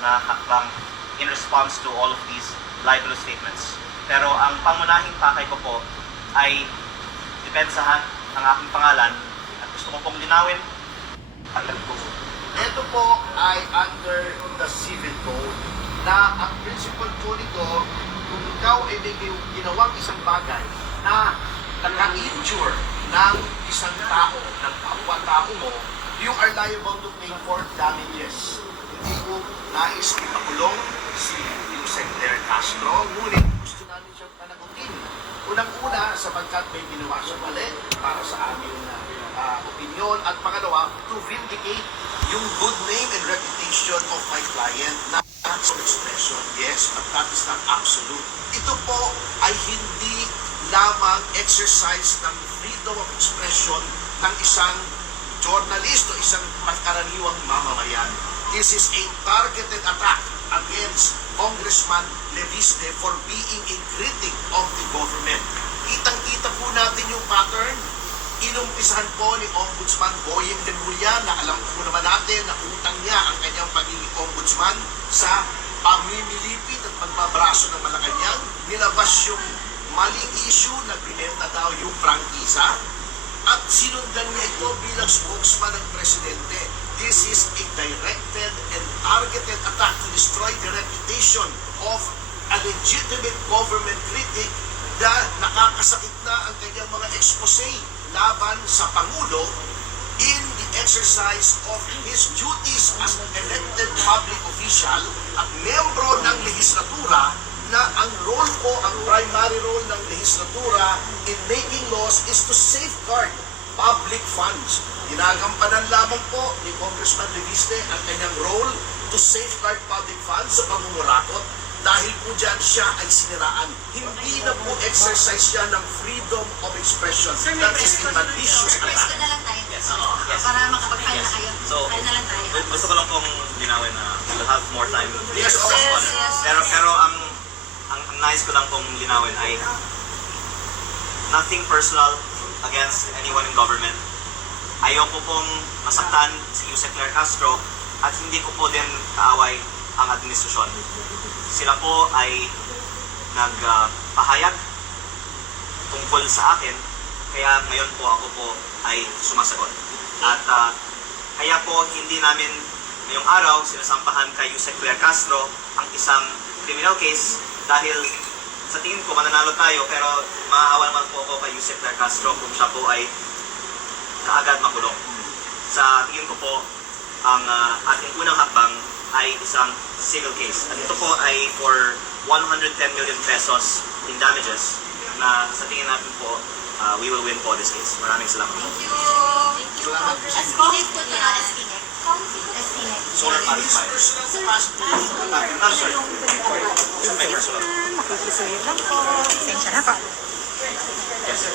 na hakbang in response to all of these libelous statements. Pero ang pangunahing pakay ko po ay depensahan ng aking pangalan at gusto ko pong linawin. Ito po ay under the civil code na ang principle po nito, kung ikaw ay may ginawang isang bagay na naka-injure ng isang tao, ng kapwa-tao mo, you are liable to pay for damages. Hindi ko nais ipakulong si Yusek Claire Castro, ngunit gusto namin siyang panagutin. Unang-una, sapagkat may ginawa siya mali para sa aming opinion, at pangalawa, to vindicate yung good name and reputation of my client na expression. Yes, but that is not absolute. Ito po ay hindi lamang exercise ng freedom of expression ng isang journalist o isang pagkaraniwang mamamayan. This is a targeted attack against Congressman Leviste for being a critic of the government. Kitang-kita po natin yung pattern. Inumpisahan po ni Ombudsman Boyeng Remulla, na alam po naman natin na utang niya ang kanyang pagiging ombudsman sa pamimilipit at pagbabraso ng Malacanang. Nilabas yung maling issue na binenta daw yung prangkisa at sinundan niya ito bilang spokesman ng presidente. This is a directed and targeted attack to destroy the reputation of a legitimate government critic na nakakasakit na ang kanyang mga expose laban sa Pangulo in the exercise of his duties as an elected public official at membro ng legislatura, na ang role ko, ang primary role ng legislatura in making laws is to safeguard public funds. Ginagampanan lamang po ni Congressman Leviste ang kanyang role to safeguard public funds sa pangungurakot. Dahil po dyan siya ay siniraan. Hindi na po exercise siya ng freedom of expression. That is a malicious attack. First na lang tayo. Yes. Para makapag-file na kayo. So, File na lang tayo. gusto ko lang pong linawin na we'll have more time. Yes, of Yes, course. yes. Pero ang nais ko lang pong linawin ay nothing personal against anyone in government. Ayoko pong masaktan si Yusek Claire Castro at hindi ko po din kaaway ang administrasyon. Sila po ay nagpahayag tungkol sa akin, kaya ngayon po ako po ay sumasagot. At kaya po hindi namin ngayong araw sinasampahan kay Yusek Claire Castro ang isang criminal case dahil sa tingin ko mananalo tayo, pero maaawa naman po ako kay Yusek Claire Castro kung siya po ay kaagad makulong. Sa tingin ko po, ang ating unang hakbang ay isang civil case. At ito po ay for 110 million pesos in damages na sa tingin natin po, we will win po this case. Maraming salamat. Thank you. Espinet po ito na Espinet. Espinet. Solar panel His fire. personal capacity. I'm sorry. This is my personal. Makikisuyo lang po. Pasensya na po. Yes, sir.